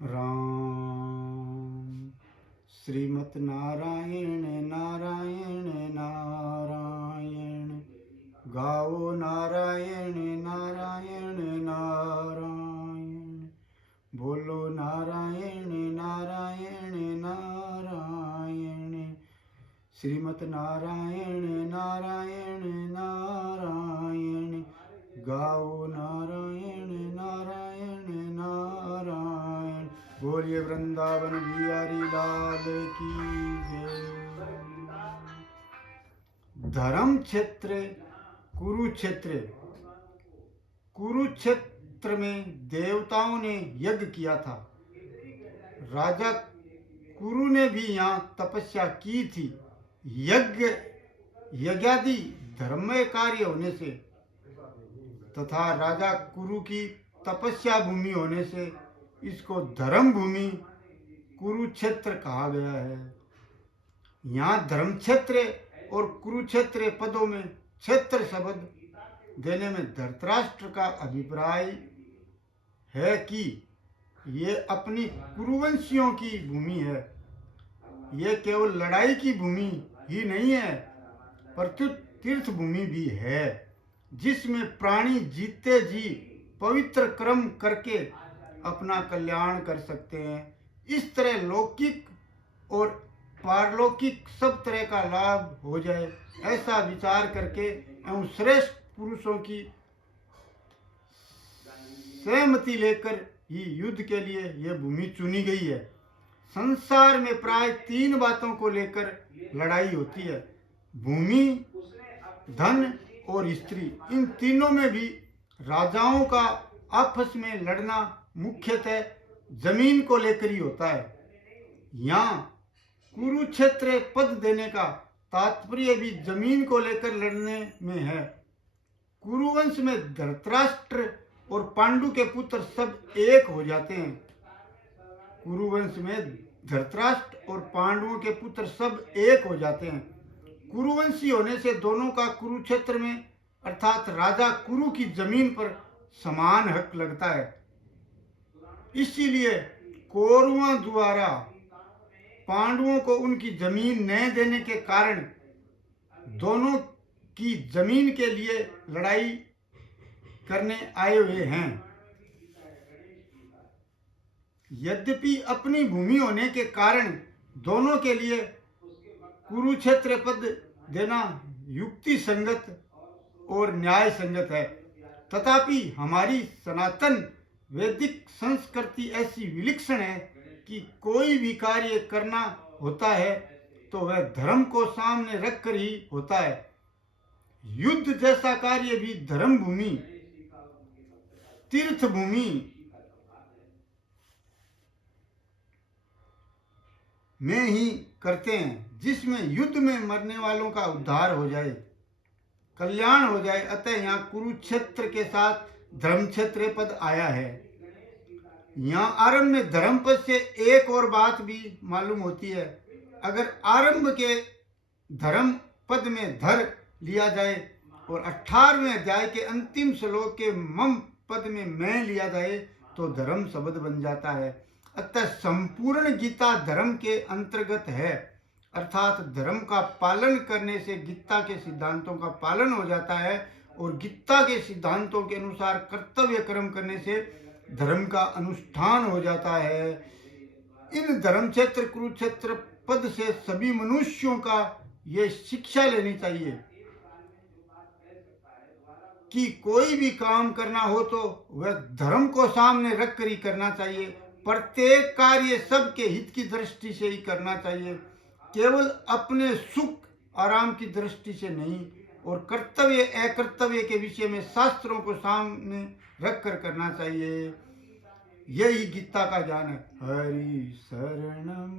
राम। श्रीमत नारायण नारायण नारायण, गाओ नारायण नारायण नारायण, बोलो नारायण नारायण नारायण। श्रीमत नारायण नारायण नारायण, गाओ नारायण नारायण नारायण। बोलिए वृंदावन बिहारी लाल की जय। धर्म क्षेत्र कुरुक्षेत्र। कुरुक्षेत्र में देवताओं ने यज्ञ किया था। राजा कुरु ने भी यहाँ तपस्या की थी। यज्ञादि धर्ममय कार्य होने से तथा राजा कुरु की तपस्या भूमि होने से इसको धर्म भूमि कुरुक्षेत्र कहा गया है। यहाँ धर्म क्षेत्र और कुरुक्षेत्र पदों में क्षेत्र शब्द देने में धृतराष्ट्र का अभिप्राय है कि ये अपनी कुरुवंशियों की भूमि है। ये केवल लड़ाई की भूमि ही नहीं है, परंतु तीर्थ भूमि भी है, जिसमें प्राणी जीते जी पवित्र कर्म करके अपना कल्याण कर सकते हैं। इस तरह लौकिक और पारलौकिक सब तरह का लाभ हो जाए, ऐसा विचार करके एवं श्रेष्ठ पुरुषों की सहमति लेकर ही युद्ध के लिए यह भूमि चुनी गई है। संसार में प्राय 3 बातों को लेकर लड़ाई होती है: भूमि, धन और स्त्री। इन तीनों में भी राजाओं का आपस में लड़ना मुख्यतः जमीन को लेकर ही होता है। यहाँ कुरुक्षेत्र पद देने का तात्पर्य भी जमीन को लेकर लड़ने में है। कुरुवंश में धृतराष्ट्र और पांडु के पुत्र सब एक हो जाते हैं। कुरुवंश में धृतराष्ट्र और पांडवों के पुत्र सब एक हो जाते हैं। कुरुवंशी होने से दोनों का कुरुक्षेत्र में अर्थात राजा कुरु की जमीन पर समान हक लगता है। इसीलिए कौरवों द्वारा पांडवों को उनकी जमीन न देने के कारण दोनों की जमीन के लिए लड़ाई करने आए हुए हैं। यद्यपि अपनी भूमि होने के कारण दोनों के लिए कुरुक्षेत्र पद देना युक्ति संगत और न्याय संगत है, तथापि हमारी सनातन वैदिक संस्कृति ऐसी विलक्षण है कि कोई भी कार्य करना होता है तो वह धर्म को सामने रखकर ही होता है। युद्ध जैसा कार्य भी धर्म भूमि, तीर्थ भूमि में ही करते हैं, जिसमें युद्ध में मरने वालों का उद्धार हो जाए, कल्याण हो जाए। अतः यहाँ कुरुक्षेत्र के साथ धर्म क्षेत्र पद आया है। यहाँ आरंभ में धर्म पद से एक और बात भी मालूम होती है। अगर आरंभ के धर्म पद में धर लिया जाए और 18वें अध्याय के अंतिम श्लोक के मम पद में मैं लिया जाए तो धर्म शब्द बन जाता है। अतः संपूर्ण गीता धर्म के अंतर्गत है, अर्थात धर्म का पालन करने से गीता के सिद्धांतों का पालन हो जाता है और गीता के सिद्धांतों के अनुसार कर्तव्य कर्म करने से धर्म का अनुष्ठान हो जाता है। इन धर्म क्षेत्र कुरुक्षेत्र पद से सभी मनुष्यों का ये शिक्षा लेनी चाहिए कि कोई भी काम करना हो तो वह धर्म को सामने रखकर ही करना चाहिए। प्रत्येक कार्य सबके हित की दृष्टि से ही करना चाहिए, केवल अपने सुख आराम की दृष्टि से नहीं। और कर्तव्य अकर्तव्य के विषय में शास्त्रों को सामने रखकर करना चाहिए। यही गीता का ज्ञान है। हरि शरणम